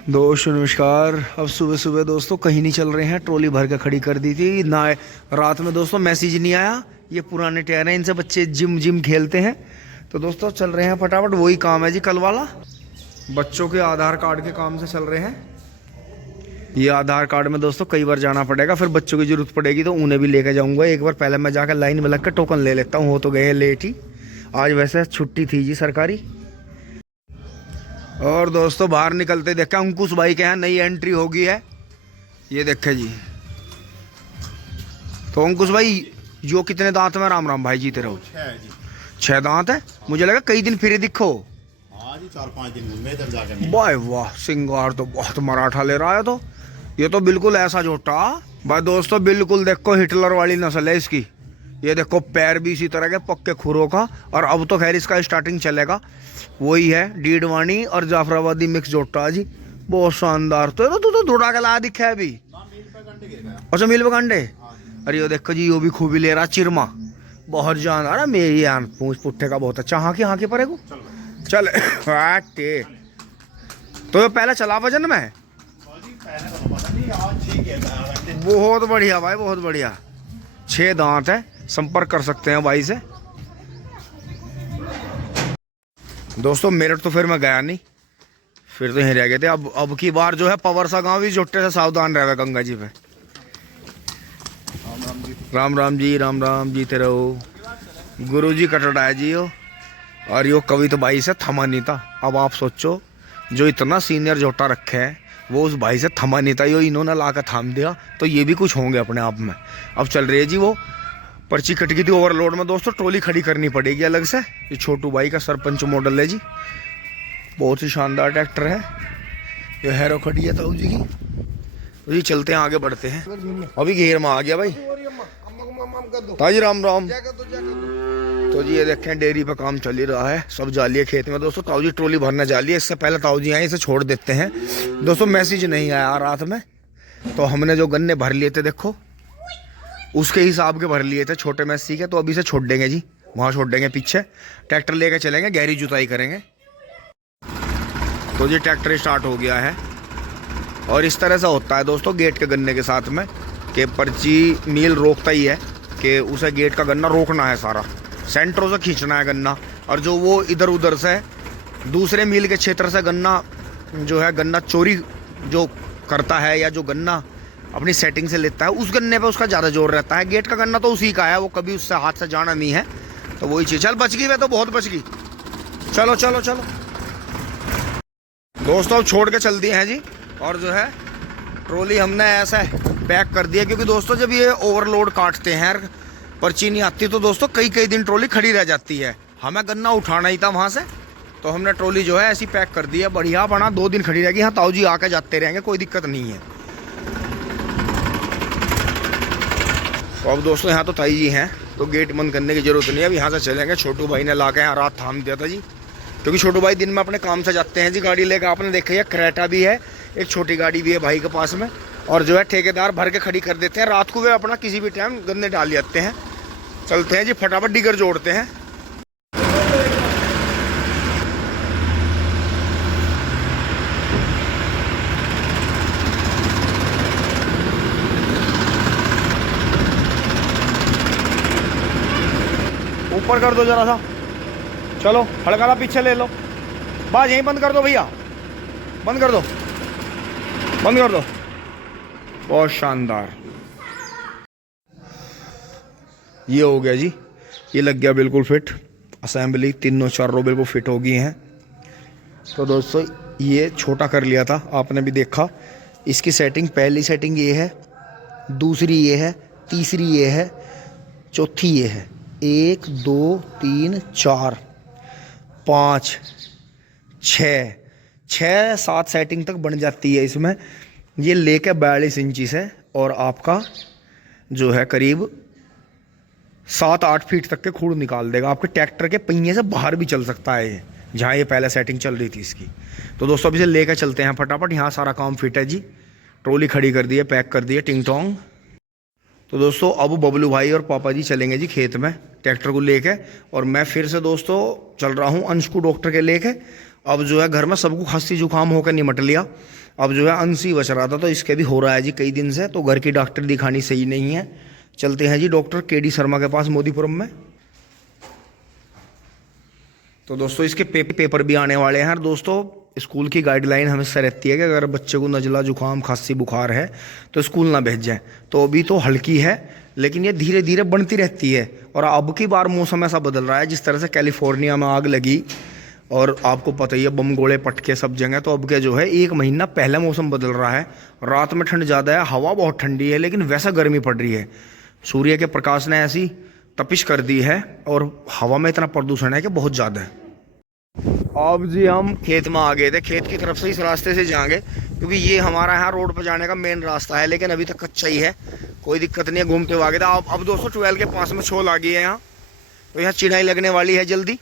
दोस्तों नमस्कार। अब सुबह सुबह दोस्तों कहीं नहीं चल रहे हैं, ट्रॉली भर के खड़ी कर दी थी ना। रात में दोस्तों मैसेज नहीं आया। ये पुराने टायर हैं, इनसे बच्चे जिम जिम खेलते हैं। तो दोस्तों चल रहे हैं फटाफट, वही काम है जी कल वाला। बच्चों के आधार कार्ड के काम से चल रहे हैं। ये आधार कार्ड में दोस्तों कई बार जाना पड़ेगा, फिर बच्चों की जरूरत पड़ेगी तो उन्हें भी लेके जाऊंगा एक बार। पहले मैं जाकर लाइन में लग कर टोकन ले लेता हूँ, हो तो गए लेट ही। आज वैसे छुट्टी थी जी सरकारी। और दोस्तों बाहर निकलते देखा अंकुश भाई के यहाँ नई एंट्री हो गई है, ये देखे जी। तो अंकुश भाई जो कितने दांत में? राम राम भाई, जीते रहो। 6 दांत है, मुझे लगा कई दिन फिर दिखो। हाँ जी, 4-5 दिन में तक जाकर। वाह वाह, सिंगार तो बहुत मराठा ले रहा है। तो ये तो बिल्कुल ऐसा जोटा भाई दोस्तों, बिल्कुल देखो हिटलर वाली नस्ल है इसकी। ये देखो पैर भी इसी तरह के पक्के खुरों का। और अब तो खैर इसका स्टार्टिंग चलेगा, वही है डीडवानी और जाफराबादी मिक्स जोटा जी, बहुत शानदार। तो तू तो दौड़ा के ला दिखा है अभी। अच्छा मिल पे कंडे। अरे ये देखो जी, यो भी खूबी ले रहा चिरमा, बहुत जानदार है। मेरी यार पूछ पुट्ठे का बहुत अच्छा। हाँ की परेगो चल आटे। तो ये पहले चला वजन में। बहुत बढ़िया भाई, बहुत बढ़िया। 6 दांत है, संपर्क कर सकते हैं भाई से। दोस्तों मेरठ तो फिर मैं गया नहीं, फिर तो यहीं रह गए थे। अब की बार जो है पवर सा गांव भी जोटे से सावधान रहे गंगा जी पे। राम राम जी, राम राम, जीते रहो। गुरु जी कटड़ा है जी यो। और यो कवि तो भाई से थमा नहीं था। अब आप सोचो, जो इतना सीनियर जोटा रखे है वो उस भाई से थमा नहीं था, यो इन्होंने ला कर थाम दिया। तो ये भी कुछ होंगे अपने आप में। अब चल रही है जी वो पर्ची कट गई थी ओवरलोड में दोस्तों, ट्रॉली खड़ी करनी पड़ेगी अलग से। ये छोटू भाई का सरपंच मॉडल है जी, बहुत ही शानदार ट्रैक्टर है। ये हैरो खड़ी है ताऊ जी की। तो जी चलते हैं, आगे बढ़ते हैं। अभी घेर में आ गया भाई। ताजी राम राम। तो जी ये देखें डेयरी पे काम चल ही रहा है, सब जा लिए खेत में दोस्तों। ताऊ जी ट्रॉली भरने जा लिए। इससे पहले ताऊ जी आए, इसे छोड़ देते हैं दोस्तों। मैसेज नहीं आया रात में, तो हमने जो गन्ने भर लिए थे देखो उसके हिसाब के भर लिए थे, छोटे मैसी के। तो अभी से छोड़ देंगे जी, वहाँ छोड़ देंगे पीछे। ट्रैक्टर लेके चलेंगे, गहरी जुताई करेंगे। तो जी ट्रैक्टर स्टार्ट हो गया है। और इस तरह से होता है दोस्तों गेट के गन्ने के साथ में, कि पर्ची मील रोकता ही है कि उसे गेट का गन्ना रोकना है, सारा सेंटरों से खींचना है गन्ना। और जो वो इधर उधर से दूसरे मील के क्षेत्र से गन्ना जो है, गन्ना चोरी जो करता है या जो गन्ना अपनी सेटिंग से लेता है, उस गन्ने पे उसका ज़्यादा जोर रहता है। गेट का गन्ना तो उसी का है, वो कभी उससे हाथ से जाना नहीं है। तो वही चीज़। चल बच गई, वह तो बहुत बच गई। चलो चलो चलो दोस्तों, अब छोड़ के चल दिए हैं जी। और जो है ट्रॉली हमने ऐसा पैक कर दिया, क्योंकि दोस्तों जब ये ओवरलोड काटते हैं, पर्ची नहीं आती, तो दोस्तों कई दिन ट्रॉली खड़ी रह जाती है। हमें गन्ना उठाना ही था वहाँ से, तो हमने ट्रॉली जो है ऐसी पैक कर दी है, बढ़िया बना। 2 दिन खड़ी रहेगी। हाँ ताऊ जी आके जाते रहेंगे, कोई दिक्कत नहीं है। तो अब दोस्तों यहाँ तो ताई जी हैं, तो गेट बंद करने की जरूरत नहीं है। अब यहाँ से चलेंगे। छोटू भाई ने ला के यहाँ रात थाम दिया था जी, क्योंकि छोटू भाई दिन में अपने काम से जाते हैं जी गाड़ी लेकर। आपने देखा है क्रेटा भी है, एक छोटी गाड़ी भी है भाई के पास में। और जो है ठेकेदार भर के खड़ी कर देते हैं, रात को वे अपना किसी भी टाइम गन्ने डाल जाते हैं। चलते हैं जी, फटाफट डिगर जोड़ते हैं। ऊपर कर दो जरा सा, चलो हड़काला पीछे ले लो। बाज यहीं बंद कर दो भैया, बंद कर दो, बंद कर दो। बहुत शानदार, ये हो गया जी। ये लग गया बिल्कुल फिट। असेंबली तीनों चारों बिल्कुल फिट हो गई हैं। तो दोस्तों ये छोटा कर लिया था, आपने भी देखा। इसकी सेटिंग, पहली सेटिंग ये है, दूसरी ये है, तीसरी ये है, चौथी ये है। 1 2 3 4 5 6 7 सेटिंग तक बन जाती है इसमें। ये लेके 42 इंची से, और आपका जो है करीब 7-8 फीट तक के खूड़ निकाल देगा। आपके ट्रैक्टर के पहिए से बाहर भी चल सकता है ये, जहाँ ये पहले सेटिंग चल रही थी इसकी। तो दोस्तों अभी से लेकर चलते हैं फटाफट। यहाँ सारा काम फिट है जी, ट्रॉली खड़ी कर दी है, पैक कर दी है, टिंग टोंग। तो दोस्तों अब बबलू भाई और पापा जी चलेंगे जी खेत में ट्रैक्टर को लेके। और मैं फिर से दोस्तों चल रहा हूँ अंश को डॉक्टर के लेके। अब जो है घर में सबको खांसी जुकाम होकर निमट लिया। अब जो है 80 बच रहा था, तो इसके भी हो रहा है जी कई दिन से। तो घर की डॉक्टर दिखानी सही नहीं है। चलते हैं जी डॉक्टर केडी शर्मा के पास मोदीपुरम में। तो दोस्तों इसके पेपर भी आने वाले हैं। और दोस्तों स्कूल की गाइडलाइन हमेशा रहती है कि अगर बच्चे को नज़ला जुकाम खांसी बुखार है तो स्कूल ना भेजें। तो अभी तो हल्की है, लेकिन ये धीरे धीरे बढ़ती रहती है। और अब की बार मौसम ऐसा बदल रहा है, जिस तरह से कैलिफोर्निया में आग लगी और आपको पता ही है बम गोले पटके सब जगह। तो अब के जो है 1 महीना पहले मौसम बदल रहा है। रात में ठंड ज़्यादा है, हवा बहुत ठंडी है, लेकिन वैसा गर्मी पड़ रही है। सूर्य के प्रकाश ने ऐसी तपिश कर दी है और हवा में इतना प्रदूषण है कि बहुत ज़्यादा है। अब जी हम खेत में आ गए थे। खेत की तरफ से इस रास्ते से जाएंगे, क्योंकि ये हमारा यहाँ रोड पर जाने का मेन रास्ता है, लेकिन अभी तक कच्चा ही है, कोई दिक्कत नहीं है, घूमते हुए आ गए थे। अब दोस्तों 12 के पास में छोल आ गई है यहाँ। तो यहाँ चिड़ाई लगने वाली है जल्दी,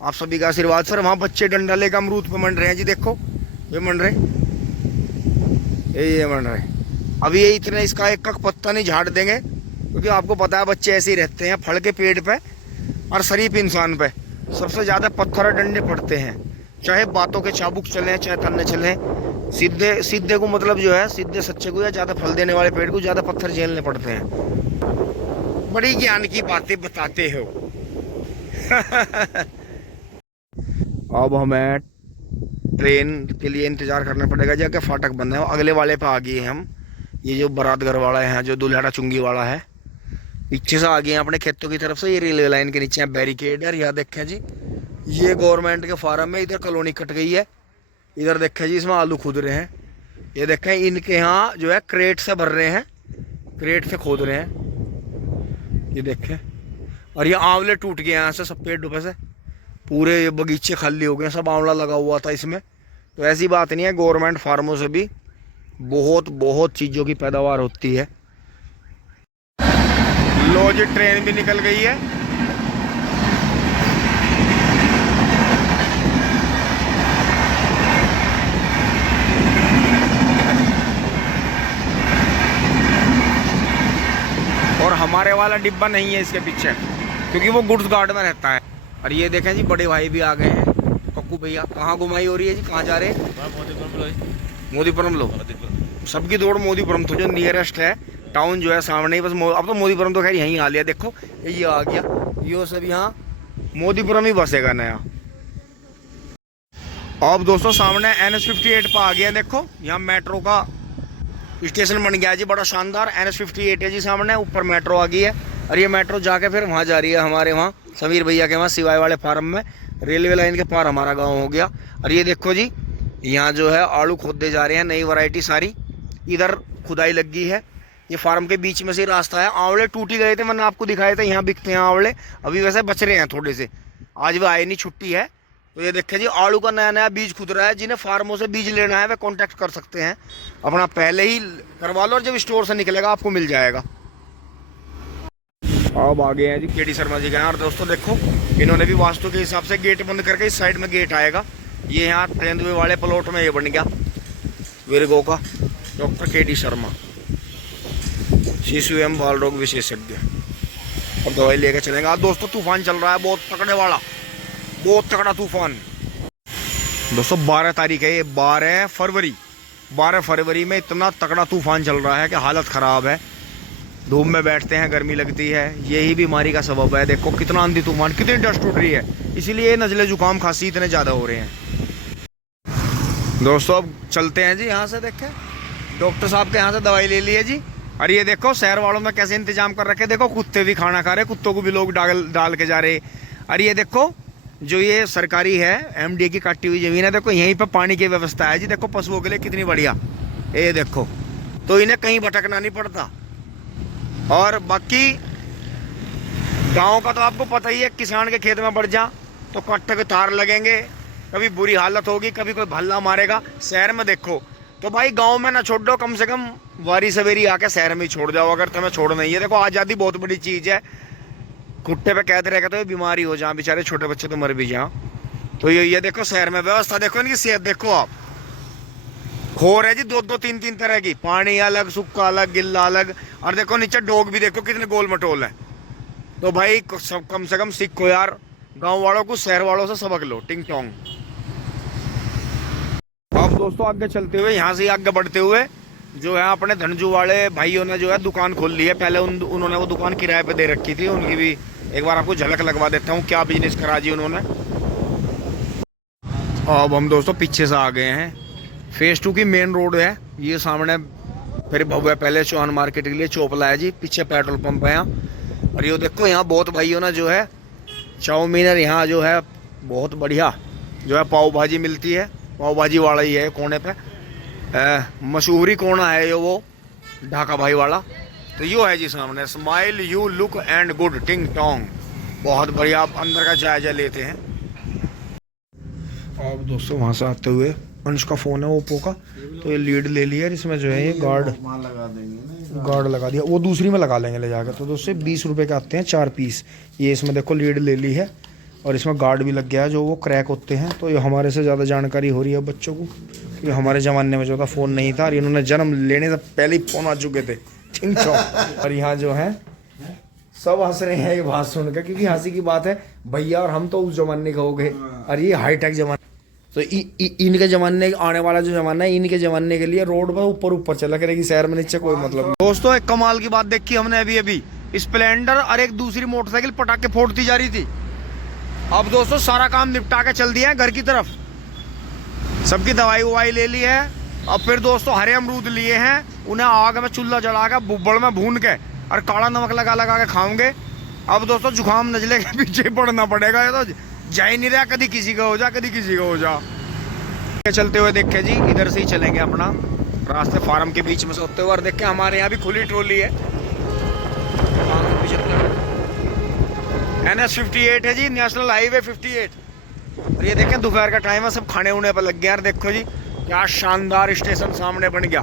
आप सभी का आशीर्वाद सर। वहाँ बच्चे डंडा लेकर अमरूद पे मंड रहे हैं जी, देखो ये मंड रहे, ये मंड रहे। अभी ये इतने इसका एक पत्ता नहीं झाड़ देंगे, क्योंकि आपको पता है बच्चे ऐसे ही रहते हैं, फल के पेड़ पे और शरीफ इंसान पे सबसे ज़्यादा पत्थर और डंडे पड़ते हैं। चाहे बातों के चाबुक चलें, चाहे तन्ने चलें, सीधे सीधे को मतलब जो है सीधे सच्चे को या ज़्यादा फल देने वाले पेड़ को ज़्यादा पत्थर झेलने पड़ते हैं। बड़ी ज्ञान की बातें बताते हो। अब हमें ट्रेन के लिए इंतज़ार करना पड़ेगा, जाके फाटक बंद है, अगले वाले पे आ गए हैं हम। ये जो बारात घर वाला है, जो दुल्हड़ा चुंगी वाला है, पीछे से आ गए हैं अपने खेतों की तरफ से। ये रेलवे लाइन के नीचे है बैरिकेड है। यहाँ देखें जी, ये गवर्नमेंट के फार्म में, इधर कॉलोनी कट गई है। इधर देखें जी, इसमें आलू खोद रहे हैं। ये देखें इनके यहाँ जो है क्रेट से भर रहे हैं, क्रेट से खोद रहे हैं, ये देखें। और ये आंवले टूट गए यहाँ से, सब पेड़ डूबे से, पूरे ये बगीचे खाली हो गए, सब आंवला लगा हुआ था इसमें। तो ऐसी बात नहीं है, गवर्नमेंट फार्मों से भी बहुत बहुत चीज़ों की पैदावार होती है। लो जी ट्रेन भी निकल गई है। और हमारे वाला डिब्बा नहीं है इसके पीछे, क्योंकि वो गुड्स गार्ड में रहता है। और ये देखें जी बड़े भाई भी आ गए हैं। कक्कू भैया कहाँ घुमाई हो रही है जी, कहाँ जा रहे हैं? मोदीपुरम लो, सबकी दौड़ मोदीपुरम तो जो नियरेस्ट है टाउन जो है सामने ही बस। अब तो मोदीपुरम तो खैर यहीं आ लिया, देखो ये आ गया, ये सब यहाँ मोदीपुरम ही बसेगा नया। अब दोस्तों सामने NH58 पर आ गया, देखो यहाँ मेट्रो का स्टेशन बन गया जी, बड़ा शानदार। NH58 है जी सामने, ऊपर मेट्रो आ गई है। और ये मेट्रो जाके फिर वहाँ जा रही है हमारे वहाँ समीर भैया के वहाँ सिवाय वाले फार्म में। रेलवे लाइन के पार हमारा गाँव हो गया। और ये देखो जी, यहाँ जो है आलू खोदे जा रहे हैं, नई वैरायटी सारी। इधर खुदाई लग गई है, ये फार्म के बीच में से रास्ता है। आंवले टूट ही गए थे, मैंने आपको दिखाए थे, यहाँ बिकते हैं आंवले। अभी वैसे बच रहे हैं थोड़े से, आज वो आए नहीं, छुट्टी है। तो ये देखें जी आलू का नया नया बीज खुद रहा है। जिन्हें फार्मों से बीज लेना है वे कांटेक्ट कर सकते हैं, अपना पहले ही करवा लो, और जब स्टोर से निकलेगा आपको मिल जाएगा। अब आ गए हैं जी केडी शर्मा जी के यहाँ। और दोस्तों देखो इन्होंने भी वास्तु के हिसाब से गेट बंद करके इस साइड में गेट आएगा। ये यहाँ तेंदुए वाले प्लॉट में ये बन गया वीरगो का डॉक्टर केडी शर्मा, शिशु एवं बाल रोग विशेषज्ञ। अब दवाई लेकर चलेंगे। आज दोस्तों तूफान चल रहा है, बहुत तगड़े वाला, बहुत तगड़ा तूफान। दोस्तों 12 तारीख है, ये 12 फरवरी। 12 फरवरी में इतना तगड़ा तूफान चल रहा है कि हालत ख़राब है। धूप में बैठते हैं, गर्मी लगती है, यही बीमारी का सबब है। देखो कितना आंधी तूफान, कितनी डस्ट उड़ रही है, इसीलिए नज़ले जुकाम खांसी इतने ज़्यादा हो रहे हैं। दोस्तों अब चलते हैं जी यहाँ से, देखें डॉक्टर साहब के यहाँ से दवाई ले ली है जी। और ये देखो शहर वालों में कैसे इंतजाम कर रखे, देखो कुत्ते भी खाना खा रहे, कुत्तों को भी लोग डाल के जा रहे। और ये देखो जो ये सरकारी है MDA की काटी हुई ज़मीन है, देखो यहीं पे पानी की व्यवस्था है जी। देखो पशुओं के लिए कितनी बढ़िया, ये देखो, तो इन्हें कहीं भटकना नहीं पड़ता। और बाकी गाँव का तो आपको पता ही है, किसान के खेत में बढ़ जा तो कट्टे के तार लगेंगे, कभी बुरी हालत होगी, कभी कोई भल्ला मारेगा। शहर में देखो तो भाई गांव में ना छोड़ दो, कम से कम वारी सवेरी आके शहर में ही छोड़ जाओ, अगर तुम्हें छोड़ना ही है। देखो आज़ादी बहुत बड़ी चीज़ है, घुट्टे पे कैद रहेगा तो ये बीमारी हो जाए, बेचारे छोटे बच्चे तो मर भी जाओ। तो ये देखो शहर में व्यवस्था देखो, इनकी सेहत देखो आप। खोर है जी 2-2 3-3 तरह की, पानी अलग, सूखा अलग, गिल्ला अलग। और देखो नीचे डॉग भी देखो कितने गोल मटोल है। तो भाई सब कम से कम सीखो यार, गाँव वालों को शहर वालों से सबक लो, टिंग टोंग। अब दोस्तों आगे चलते हुए, यहाँ से आगे बढ़ते हुए जो है अपने धनजू वाले भाइयों ने जो है दुकान खोल ली है। पहले उन्होंने वो दुकान किराए पे दे रखी थी, उनकी भी एक बार आपको झलक लगवा देता हूँ क्या बिजनेस करा जी उन्होंने। अब हम दोस्तों पीछे से आ गए हैं, फेज 2 की मेन रोड है ये सामने। फिर भव्य पहले चौहान मार्केट के लिए चोपला है जी, पीछे पेट्रोल पंप है यहाँ। और ये देखो यहाँ बहुत भाइयों ने जो है चाउमीन, यहाँ जो है बहुत बढ़िया जो है पाव भाजी मिलती है। पाव भाजी वाला ही है कोने पे, मशहूरी कोना है ये वो ढाका भाई वाला। तो यो है जी सामने, smile you look and good टिंग टोंग, बहुत बढ़िया। आप अंदर का जायजा लेते हैं। अब दोस्तों वहाँ से आते हुए अंश का फ़ोन है ओप्पो का, तो ये लीड ले लिया, इसमें जो है ये गार्ड लगा दिया, वो दूसरी में लगा लेंगे ले जाकर। तो दोस्तों 20 रुपये के आते हैं 4 पीस। ये इसमें देखो लीड ले ली है और इसमें गार्ड भी लग गया है जो वो क्रैक होते हैं। तो ये हमारे से ज़्यादा जानकारी हो रही है बच्चों को, क्योंकि हमारे ज़माने में जो था फ़ोन नहीं था और इन्होंने जन्म लेने से पहले ही फ़ोन आ चुके थे, ठीक है। और यहाँ जो है सब हंस रहे हैं ये बात सुनकर, क्योंकि हंसी की बात है भैया और हम तो उस जमाने के हो गए और ये हाईटेक जमाना। तो इनके जमाने आने वाला जो जमाना है, इनके जमाने के लिए रोड पर ऊपर चला करेगी, शहर में नीचे कोई मतलब नहीं। दोस्तों एक कमाल की बात देखी हमने अभी स्प्लेंडर और एक दूसरी मोटरसाइकिल पटाखे फोड़ती जा रही थी। अब दोस्तों सारा काम निपटा के चल दिया है घर की तरफ, सबकी दवाई ववाई ले ली है। अब फिर दोस्तों हरे अमरूद लिए हैं, उन्हें आग में चूल्हा जला के बुब्बड़ में भून के और काला नमक लगा लगा के खाओगे। अब दोस्तों जुकाम नजले के पीछे पड़ना पड़ेगा, ये तो जा ही नहीं रहा, कभी किसी का हो जा कभी किसी का हो जा। चलते हुए देखे जी इधर से ही चलेंगे अपना रास्ते फार्म के बीच में से होते हुए। और देखे हमारे यहाँ भी खुली ट्रॉली है, NH 58 है जी, नेशनल हाईवे 58। और ये देखें दोपहर का टाइम है, सब खाने उने पर लग गया यार। देखो जी क्या शानदार स्टेशन सामने बन गया,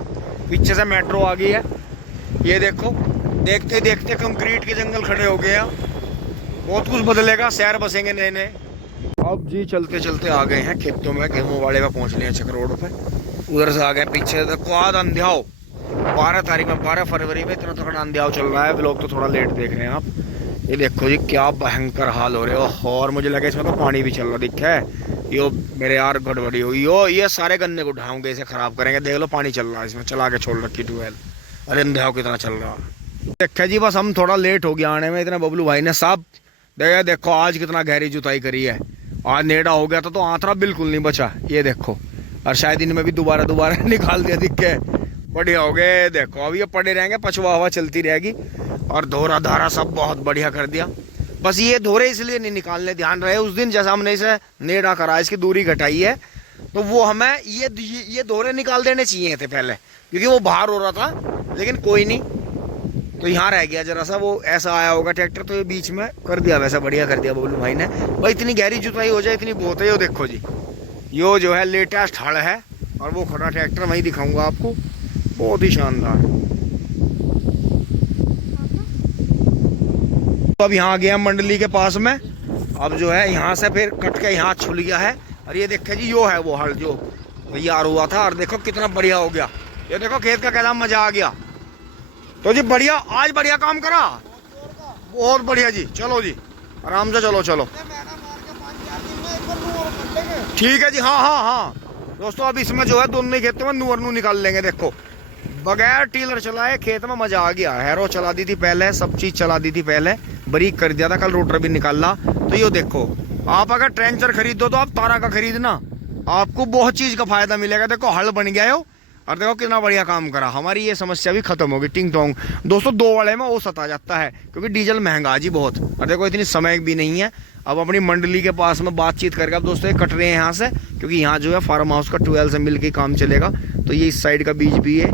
पीछे से मेट्रो आ गई है। ये देखो देखते देखते कंक्रीट के जंगल खड़े हो गए हैं, बहुत कुछ बदलेगा, शहर बसेंगे नए नए। अब जी चलते चलते आ गए हैं खेतों में, गेहूं वाले में पहुंच लिए चक रोड पे। उधर से आ गए पीछे देखो आज अंध्याओ 12 तारीख में 12 फरवरी में इतना तगड़ा अंध्याओ चल रहा है। लोग तो थोड़ा लेट देख रहे हैं आप। ये देखो जी क्या भयंकर हाल हो रहे हो, और मुझे लगे इसमें तो पानी भी चल रहा दिखा है। यो मेरे यार गड़बड़ी हुई यो, ये सारे गन्ने को उठाऊंगे, इसे खराब करेंगे। देख लो पानी चल रहा है इसमें, चला के छोड़ रखी ट्यूबवेल। अरे अंध्याओ कितना चल रहा देखा जी। बस हम थोड़ा लेट हो गया आने में, इतना बबलू भाई ने साहब देखो आज कितना गहरी जुताई करी है। आज नेड़ा हो गया था तो आंतरा बिल्कुल नहीं बचा, ये देखो। और शायद इनमें भी दोबारा निकाल दिया दिख के, बढ़िया हो गए। देखो अब ये पड़े रहेंगे, पछवा हवा चलती रहेगी। और धोरा धारा सब बहुत बढ़िया कर दिया। बस ये धोरे इसलिए नहीं निकालने ध्यान रहे उस दिन, जैसा हमने इसे नेड़ा करा, इसकी दूरी घटाई है, तो वो हमें ये धोरे निकाल देने चाहिए थे पहले, क्योंकि वो बाहर हो रहा था। लेकिन कोई नहीं, तो यहाँ रह गया जरा सा, वो ऐसा आया होगा ट्रैक्टर, तो ये बीच में कर दिया, वैसा बढ़िया कर दिया बबलू भाई ने। भाई इतनी गहरी जुताई हो जाए इतनी बहुत है। यो देखो जी यो जो है लेटेस्ट हड़ है, और वो खड़ा ट्रैक्टर वही दिखाऊंगा आपको, बहुत ही शानदार। तो अब यहाँ आ गया मंडली के पास में। अब जो है यहाँ से फिर कट के यहाँ छुल गया है। और ये देखे जी यो है वो हल जो तैयार हुआ था, और देखो कितना बढ़िया हो गया। ये देखो खेत का कैसा मजा आ गया। तो जी बढ़िया, आज बढ़िया काम करा, बहुत बढ़िया जी। चलो जी आराम से चलो ठीक है जी। हाँ दोस्तों अब इसमें जो है दोनों ही खेतों में नूर निकाल लेंगे। देखो बगैर टीलर चलाए खेत में मजा आ गया। हैरो चला दी थी पहले, सब चीज चला दी थी पहले, बरीक कर दिया था, कल रोटर भी निकाला। तो ये देखो आप अगर ट्रेंचर खरीदो तो आप तारा का खरीदना, आपको बहुत चीज का फायदा मिलेगा। देखो हल बन गया हो, और देखो कितना बढ़िया काम करा। हमारी ये समस्या भी खत्म होगी टिंग टोंग। दोस्तों 2 वाले में वो सता जाता है, क्योंकि डीजल महंगा जी बहुत, और देखो इतनी समय भी नहीं है। अब अपनी मंडली के पास में बातचीत करके अब दोस्तों ये कट रहे हैं यहाँ से, क्योंकि यहाँ जो है फार्म हाउस का 12 से मिल के काम चलेगा। तो ये इस साइड का बीज भी है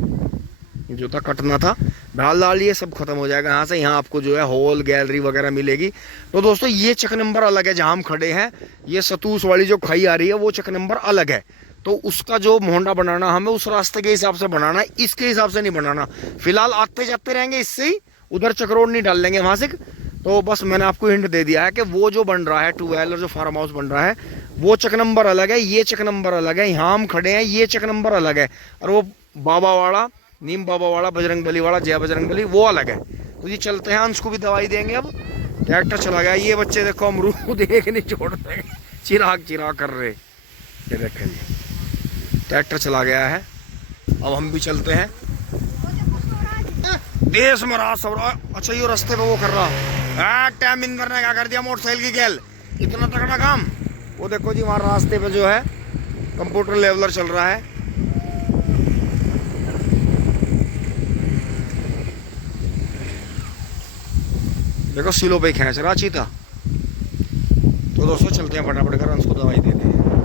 जो था कटना था, बहरहाल ये सब खत्म हो जाएगा यहाँ से। यहाँ आपको जो है हॉल गैलरी वगैरह मिलेगी। तो दोस्तों ये चक नंबर अलग है जहाँ हम खड़े हैं, ये सतूस वाली जो खाई आ रही है वो चक नंबर अलग है। तो उसका जो मोहंडा बनाना हमें उस रास्ते के हिसाब से बनाना है, इसके हिसाब से नहीं बनाना। फिलहाल आते जाते रहेंगे इससे ही, उधर चक्रोड नहीं डाल लेंगे वहाँ से। तो बस मैंने आपको हिंट दे दिया है कि वो जो बन रहा है 12 जो फार्म हाउस बन रहा है वो चक नंबर अलग है, ये चक नंबर अलग है। यहाँ हम खड़े हैं ये चक नंबर अलग है, और वो बाबा वाला, नीम बाबा वाला, बजरंग बली वाला, जय बजरंग बली, वो अलग है। तो ये चलते हैं, अंश को भी दवाई देंगे। अब ट्रैक्टर चला गया। ये बच्चे देखो अमरूद एक नहीं छोड़ रहे, चिराग कर रहे। ये देखें ट्रैक्टर चला गया है, अब हम भी चलते हैं। देश में रात सब। अच्छा ये रास्ते पे वो कर रहा टाइम इन करने का कर दिया मोटरसाइकिल की गैल, इतना तगड़ा काम। वो देखो जी वहाँ रास्ते पे जो है कंप्यूटर लेवलर चल रहा है। देखो सिलो पे खींच रहा चीता। तो दोस्तों चलते हैं फटाफट कर उसको दवाई देते हैं।